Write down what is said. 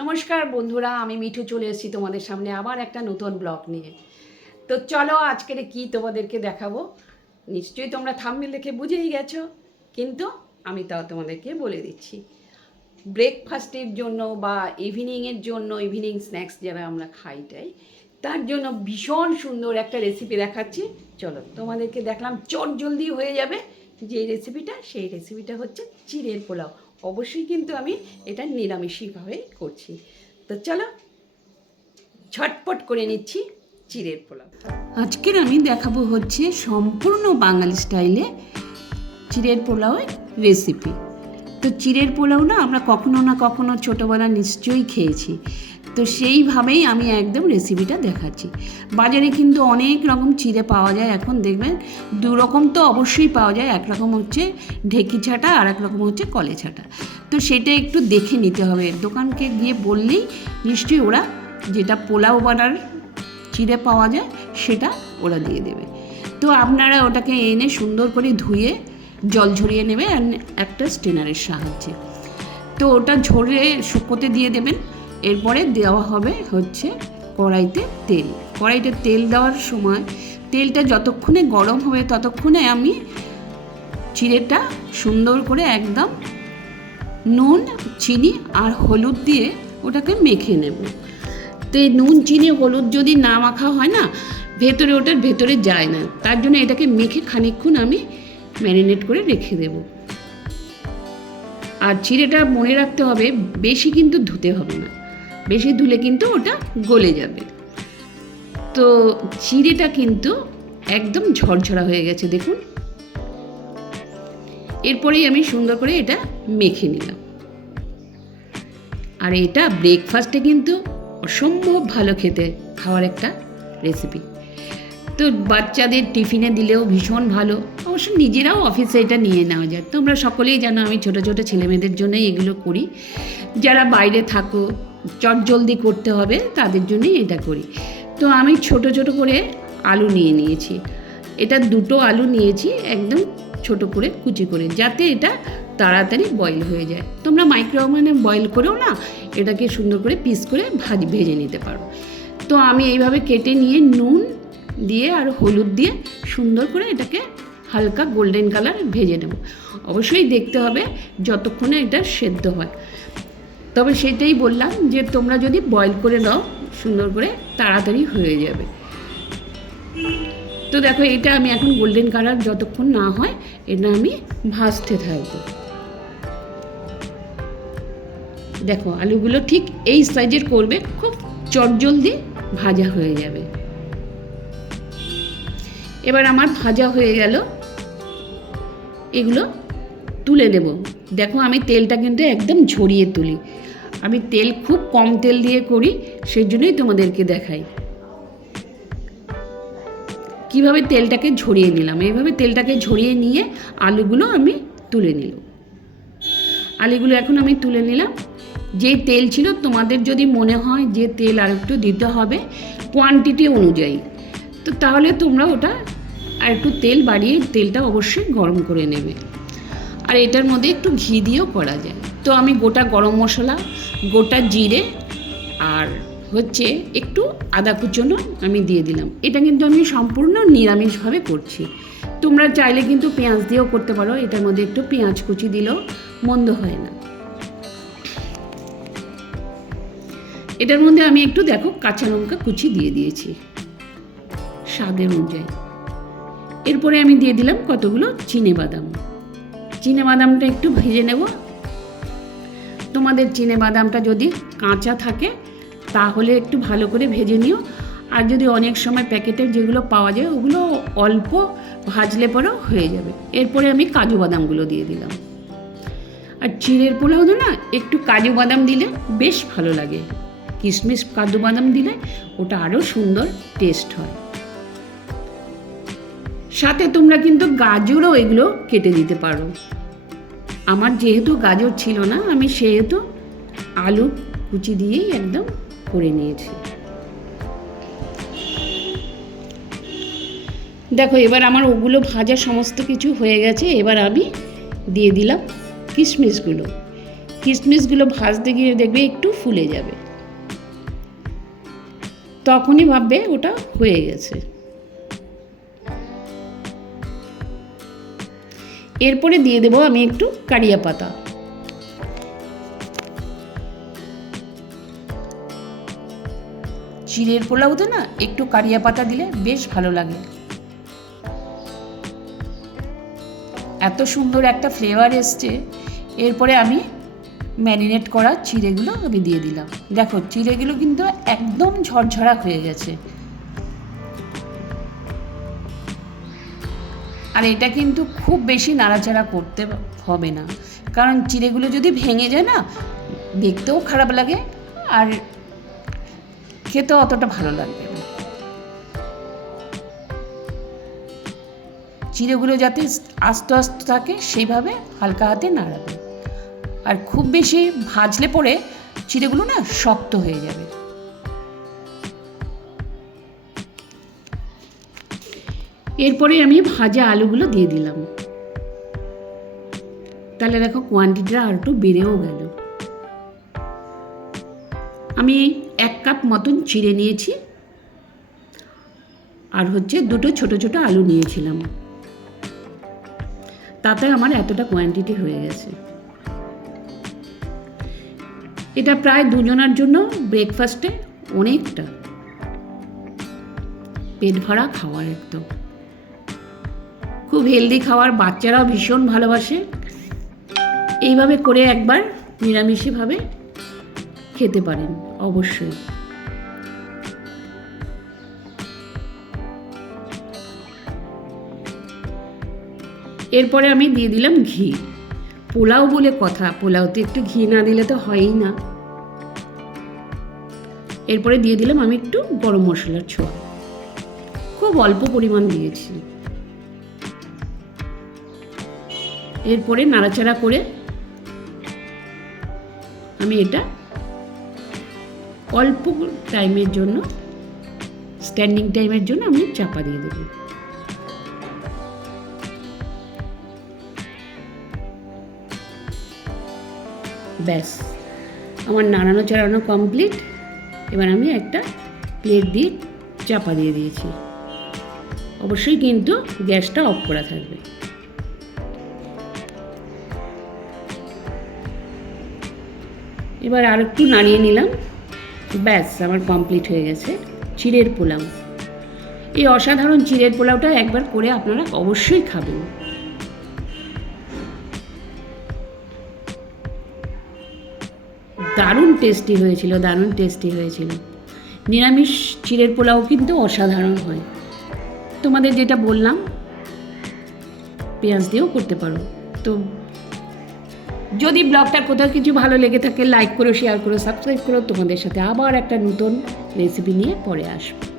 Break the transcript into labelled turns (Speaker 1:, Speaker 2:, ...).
Speaker 1: নমস্কার বন্ধুরা, আমি মিঠু চলে এসেছি তোমাদের সামনে আবার একটা নতুন ব্লগ নিয়ে। তো চলো আজকের কি তোমাদেরকে দেখাবো? নিশ্চয়ই তোমরা থাম্বনেল দেখে বুঝেই গেছো, কিন্তু আমি তাও তোমাদেরকে বলে দিচ্ছি। ব্রেকফাস্টের জন্য বা ইভিনিংয়ের জন্য ইভিনিং স্ন্যাক্স যারা আমরা খাইটাই তার জন্য ভীষণ সুন্দর একটা রেসিপি দেখাচ্ছি। চলো তোমাদেরকে দেখলাম চট জলদি হয়ে যাবে যে রেসিপিটা সেই রেসিপিটা হচ্ছে চিড়ের পোলাও। অবশ্যই কিন্তু আমি এটা নিরামিষভাবে করছি। তো চলো ছটপট করে নিচ্ছি চিড়ের পোলাও। আজকের আমি দেখাবো হচ্ছে সম্পূর্ণ বাঙালি স্টাইলে চিড়ের পোলাওয়ের রেসিপি তো চিড়ের পোলাও না আমরা কখনো না কখনো ছোটোবেলা নিশ্চয়ই খেয়েছি। তো সেইভাবেই আমি একদম রেসিপিটা দেখাচ্ছি। বাজারে কিন্তু অনেক রকম চিড়ে পাওয়া যায় এখন, দেখবেন? দু রকম তো অবশ্যই পাওয়া যায়, এক রকম হচ্ছে ঢেকি ছাটা আর এক রকম হচ্ছে কলে ছাটা। তো সেটা একটু দেখে নিতে হবে। দোকানকে গিয়ে বললেই নিশ্চয়ই ওরা যেটা পোলাও বানার চিড়ে পাওয়া যায়, সেটা ওরা দিয়ে দেবে। তো আপনারা ওটাকে এনে সুন্দর করে ধুয়ে জল ঝরিয়ে নেবে আর একটা স্টেনারের সাহায্যে। তো ওটা ঝরে শুকোতে দিয়ে দেবেন। এরপরে দেওয়া হবে হচ্ছে কড়াইতে তেল। কড়াইতে তেল দেওয়ার সময় তেলটা যতক্ষণে গরম হবে ততক্ষণে আমি চিড়েটা সুন্দর করে একদম নুন, চিনি আর হলুদ দিয়ে ওটাকে মেখে নেব। তো এই নুন, চিনি, হলুদ যদি না মাখা হয় না, ভেতরে ওটার ভেতরে যায় না। তার জন্য এটাকে মেখে খানিকক্ষণ আমি ম্যারিনেট করে রেখে দেব। আর চিড়েটা মনে রাখতে হবে, বেশি কিন্তু ধুতে হবে না। বেশি ধুলে কিন্তু ওটা গলে যাবে। তো চিড়েটা কিন্তু একদম ঝরঝরা হয়ে গেছে, দেখুন। এরপরেই আমি সুন্দর করে এটা মেখে নিলাম। আর এটা ব্রেকফাস্টে কিন্তু অসম্ভব ভালো খেতে খাওয়ার একটা রেসিপি তো বাচ্চাদের টিফিনে দিলেও ভীষণ ভালো। অবশ্য নিজেরাও অফিসে এটা নিয়ে নেওয়া যায়। তোমরা সকলেই জানো আমি ছোটো ছোটো ছেলেমেয়েদের জন্যই এগুলো করি। যারা বাইরে থাকো চট জলদি করতে হবে, তাদের জন্যই এটা করি। তো আমি ছোট ছোট করে আলু নিয়ে নিয়েছি। এটা দুটো আলু নিয়েছি, একদম ছোট করে কুচি করে, যাতে এটা তাড়াতাড়ি বয়েল হয়ে যায়। তোমরা মাইক্রোওভেনে বয়েল করেও না, এটাকে সুন্দর করে পিস করে ভাজ, ভেজে নিতে পারো। তো আমি এইভাবে কেটে নিয়ে নুন দিয়ে আর হলুদ দিয়ে সুন্দর করে এটাকে হালকা গোল্ডেন কালার ভেজে নেব। অবশ্যই দেখতে হবে যতক্ষণে এটা সেদ্ধ হয়। তবে সেটাই বললাম যে তোমরা যদি বয়েল করে নাও, সুন্দর করে তাড়াতাড়ি হয়ে যাবে। তো দেখো, এটা আমি এখন গোল্ডেন কালার যতক্ষণ না হয়, এটা আমি ভাজতে থাকব। দেখো, আলুগুলো ঠিক এই সাইজের করবে, খুব চটজলদি ভাজা হয়ে যাবে। এবার আমার ভাজা হয়ে গেল। এগুলো তুলে দেব দেখো আমি তেলটা কিন্তু একদম ঝরিয়ে তুলি। আমি তেল খুব কম তেল দিয়ে করি সেই জন্যই তোমাদেরকে দেখাই। কীভাবে তেলটাকে ঝরিয়ে নিলাম? এইভাবে তেলটাকে ঝরিয়ে নিয়ে আলুগুলো আমি তুলে নিলাম। আলুগুলো এখন আমি তুলে নিলাম। যে তেল ছিল, তোমাদের যদি মনে হয় যে তেল আর একটু দিতে হবে কোয়ান্টিটি অনুযায়ী, তো তাহলে তোমরা ওটা আর একটু তেল বাড়িয়ে তেলটা অবশ্যই গরম করে নেবে। আর এটার মধ্যে একটু ঘি দিয়েও করা যায়। তো আমি গোটা গরম মশলা, গোটা জিরে আর হচ্ছে একটু আদা কুচনো আমি দিয়ে দিলাম। এটা কিন্তু আমি সম্পূর্ণ নিরামিষভাবে করছি। তোমরা চাইলে কিন্তু পেঁয়াজ দিয়েও করতে পারো, এটার মধ্যে একটু পেঁয়াজ কুচি দিলেও মন্দ হয় না। এটার মধ্যে আমি একটু দেখো কাঁচা লঙ্কা কুচি দিয়ে দিয়েছি স্বাদের অনুযায়ী। এরপরে আমি দিয়ে দিলাম কতগুলো চিনে বাদাম। চিনে বাদামটা একটু ভেজে নেব। তোমাদের চিনে বাদামটা যদি কাঁচা থাকে, তাহলে একটু ভালো করে ভেজে নিও। আর যদি অনেক সময় প্যাকেটের যেগুলো পাওয়া যায়, ওগুলো অল্প ভাজলে পরেও হয়ে যাবে। এরপরে আমি কাজু বাদামগুলো দিয়ে দিলাম। আর চিড়ের পোলাও না একটু কাজু বাদাম দিলে বেশ ভালো লাগে। কিশমিশ কাজু বাদাম দিলে ওটা আরও সুন্দর টেস্ট হয়। সাথে তোমরা কিন্তু গাজরও এগুলো কেটে দিতে পারো। আমার যেহেতু গাজর ছিল না, আমি সেহেতু আলু কুচি দিয়েই একদম করে নিয়েছি। দেখো, এবার আমার ওগুলো ভাজা সমস্ত কিছু হয়ে গেছে, এবার আমি দিয়ে দিলাম কিশমিশগুলো। কিশমিশগুলো ভাজতে গিয়ে দেখবে একটু ফুলে যাবে। তখনই ভাববে ওটা হয়ে গেছে। এরপরে দিয়ে দেবো আমি একটু কারিয়া পাতা। চিড়ের পোলাওতে না, একটু কারিয়া পাতা দিলে বেশ ভালো লাগে। এত সুন্দর একটা ফ্লেভার এসছে। এরপরে আমি ম্যারিনেট করা চিড়েগুলো আমি দিয়ে দিলাম। দেখো, চিড়েগুলো কিন্তু একদম ঝরঝরা হয়ে গেছে। আর এটা কিন্তু খুব বেশি নাড়াচাড়া করতে হবে না। কারণ চিড়েগুলো যদি ভেঙে যায় না, দেখতেও খারাপ লাগে আর খেতেও অতটা ভালো লাগবে না। চিড়েগুলো যাতে আস্তে আস্তে থাকে, সেইভাবে হালকা হাতে নাড়াবে। আর খুব বেশি ভাজলে পরে চিড়েগুলো না শক্ত হয়ে যাবে। এরপরে আমি ভাজা আলুগুলো দিয়ে দিলাম। তাহলে দেখো কোয়ান্টিটিটা আর একটু বেড়েও গেল। আমি এক কাপ মতন চিড়ে নিয়েছি। আর হচ্ছে দুটো ছোট ছোট আলু নিয়েছিলাম। তাতে আমার এতটা কোয়ান্টিটি হয়ে গেছে। এটা প্রায় দুজনের জন্য ব্রেকফাস্টে অনেকটা। পেট ভরা খাওয়ার একদম। খুব হেলদি খাওয়ার বাচ্চারাও ভীষণ ভালোবাসে। এইভাবে করে একবার নিরামিষিভাবে খেতে পারেন, অবশ্যই। এরপরে আমি দিয়ে দিলাম ঘি। পোলাও বলে কথা, পোলাওতে একটু ঘি না দিলে তো হয়ই না। এরপরে দিয়ে দিলাম আমি একটু গরম মশলার ছোঁয়া। খুব অল্প পরিমাণ দিয়েছি। এরপরে নাড়াচাড়া করে আমি এটা অল্প টাইমের জন্য স্ট্যান্ডিং টাইমের জন্য আমি চাপা দিয়ে দেবো। ব্যাস, আমার নাড়ানো চাড়ানো কমপ্লিট এবার আমি একটা প্লেট দিয়ে চাপা দিয়ে দিয়েছি। অবশ্যই কিন্তু গ্যাসটা অফ করা থাকবে। এবার আর একটু নাড়িয়ে নিলাম। ব্যাস, আমার কমপ্লিট হয়ে গেছে চিড়ের পোলাও। এই অসাধারণ চিড়ের পোলাওটা একবার করে আপনারা অবশ্যই খাবেন। দারুণ টেস্টি হয়েছিল, দারুণ টেস্টি হয়েছিল। নিরামিষ চিড়ের পোলাও কিন্তু অসাধারণ হয়। তোমাদের যেটা বললাম, পেঁয়াজ দিয়েও করতে পারো। তো যদি ব্লগটার কোথাও কিছু ভালো লেগে থাকে লাইক করো শেয়ার করো সাবস্ক্রাইব করো। তোমাদের সাথে আবার একটা নতুন রেসিপি নিয়ে পরে আসব।